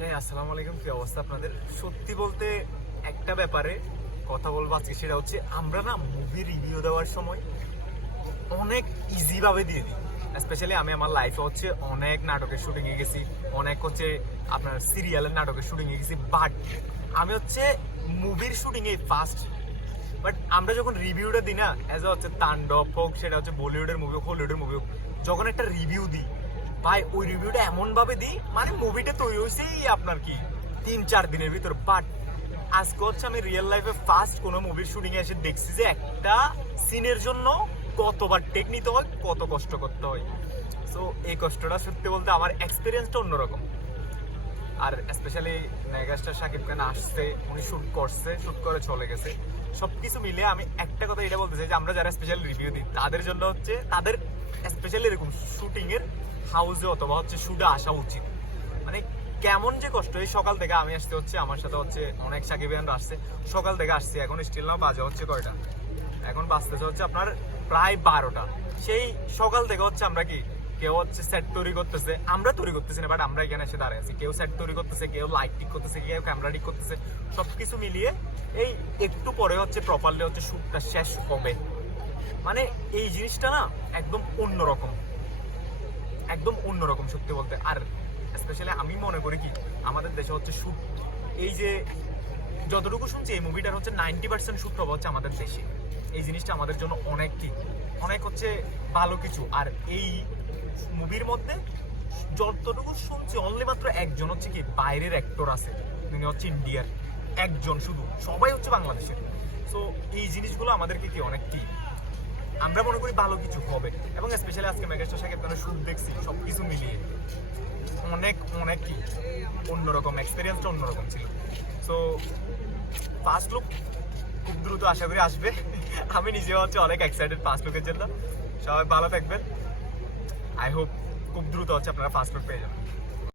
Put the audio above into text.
হ্যাঁ আসসালামু আলাইকুম। কি অবস্থা আপনাদের? সত্যি বলতে একটা ব্যাপারে কথা বলব আজকে, সেটা হচ্ছে আমরা না মুভি রিভিউ দেওয়ার সময় অনেক ইজিভাবে দিয়ে দিই। স্পেশালি আমি আমার লাইফে হচ্ছে অনেক নাটকের শুটিং এ গেছি, অনেক হচ্ছে আপনার সিরিয়ালের নাটকের শুটিং এ গেছি বাট আমি হচ্ছে মুভির শুটিং এ ফার্স্ট বাট আমরা যখন রিভিউটা দিই না অ্যাজ হচ্ছে তাণ্ডব হোক, সেটা হচ্ছে বলিউডের মুভি হোক হলিউডের মুভি হোক, যখন একটা রিভিউ দিই ভাই, ওই রিভিউটা এমন ভাবে দিই মানে মুভিটা তৈরি হয়েছেই আপনার কি তিন চার দিনের ভিতর। বাট আজকে হচ্ছে আমি রিয়েল লাইফে ফার্স্ট কোনো মুভির শুটিং এসে দেখছি যে একটা সিনের জন্য কতবার টেক নিতে হয়, কত কষ্ট করতে হয়। সো এই কষ্টটা সত্যি বলতে আমার এক্সপিরিয়েন্সটা অন্যরকম। আর স্পেশালি মেগাস্টার শাকিব খান আসছে, উনি শুট করছে শুট করে চলে গেছে। সব কিছু মিলে আমি একটা কথা এটা বলতে চাই যে আমরা যারা স্পেশাল রিভিউ দিই, তাদের জন্য হচ্ছে তাদের স্পেশালি এরকম শুটিং এর হাউসে অথবা হচ্ছে শুটে আসা উচিত। মানে কেমন যে কষ্ট, এই সকাল থেকে আমি আসতে হচ্ছে, আমার সাথে হচ্ছে অনেক সাকিবিয়ানরা আসছে, সকাল থেকে আসছে, এখন স্টিল না, বাজে হচ্ছে কয়টা? এখন বাজতেছে হচ্ছে আপনার প্রায় বারোটা। সেই সকাল থেকে হচ্ছে আমরা কি, কেউ হচ্ছে সেট তৈরি করতেছে, আমরা তৈরি করতেছি না বাট আমরা এখানে এসে দাঁড়িয়ে আছি। কেউ সেট তৈরি করতেছে, কেউ লাইট ঠিক করতেছে, কেউ ক্যামেরা ঠিক করতেছে, সবকিছু মিলিয়ে এই একটু পরে হচ্ছে প্রপারলি হচ্ছে শ্যুটটা শেষ হবে। মানে এই জিনিসটা না একদম অন্যরকম। একদম অন্যরকম সত্যি বলতে। আর স্পেশালি আমি মনে করি কি, আমাদের দেশে হচ্ছে শুট এই যে যতটুকু শুনছি, এই মুভিটার হচ্ছে নাইনটি পার্সেন্ট শুট হচ্ছে আমাদের দেশে। এই জিনিসটা আমাদের জন্য অনেক কি অনেক হচ্ছে ভালো কিছু। আর এই মুভির মধ্যে যতটুকু শুনছি অনলি মাত্র একজন হচ্ছে কি, বাইরের অ্যাক্টর আছে। তিনি হচ্ছে ইন্ডিয়ার একজন শুধু। সবাই হচ্ছে বাংলাদেশের। সো এই জিনিসগুলো আমাদেরকে কি অনেক কি আমরা মনে করি ভালো কিছু হবে। এবং স্পেশালি আজকে মেগাস্টার সাহেব তারা শুট দেখছি সব কিছু মিলিয়ে। অনেক অনেক কি? অন্যরকম এক্সপিরিয়েন্সটা অন্যরকম ছিল। সো ফার্স্ট লুক খুব দ্রুত আশা করি আসবে। আমি নিজে হচ্ছে অনেক এক্সাইটেড ফার্স্ট লুকের জন্য। সবাই ভালো থাকবেন। আই হোপ খুব দ্রুত হচ্ছে আপনারা ফার্স্ট লুক পেয়ে যাবেন।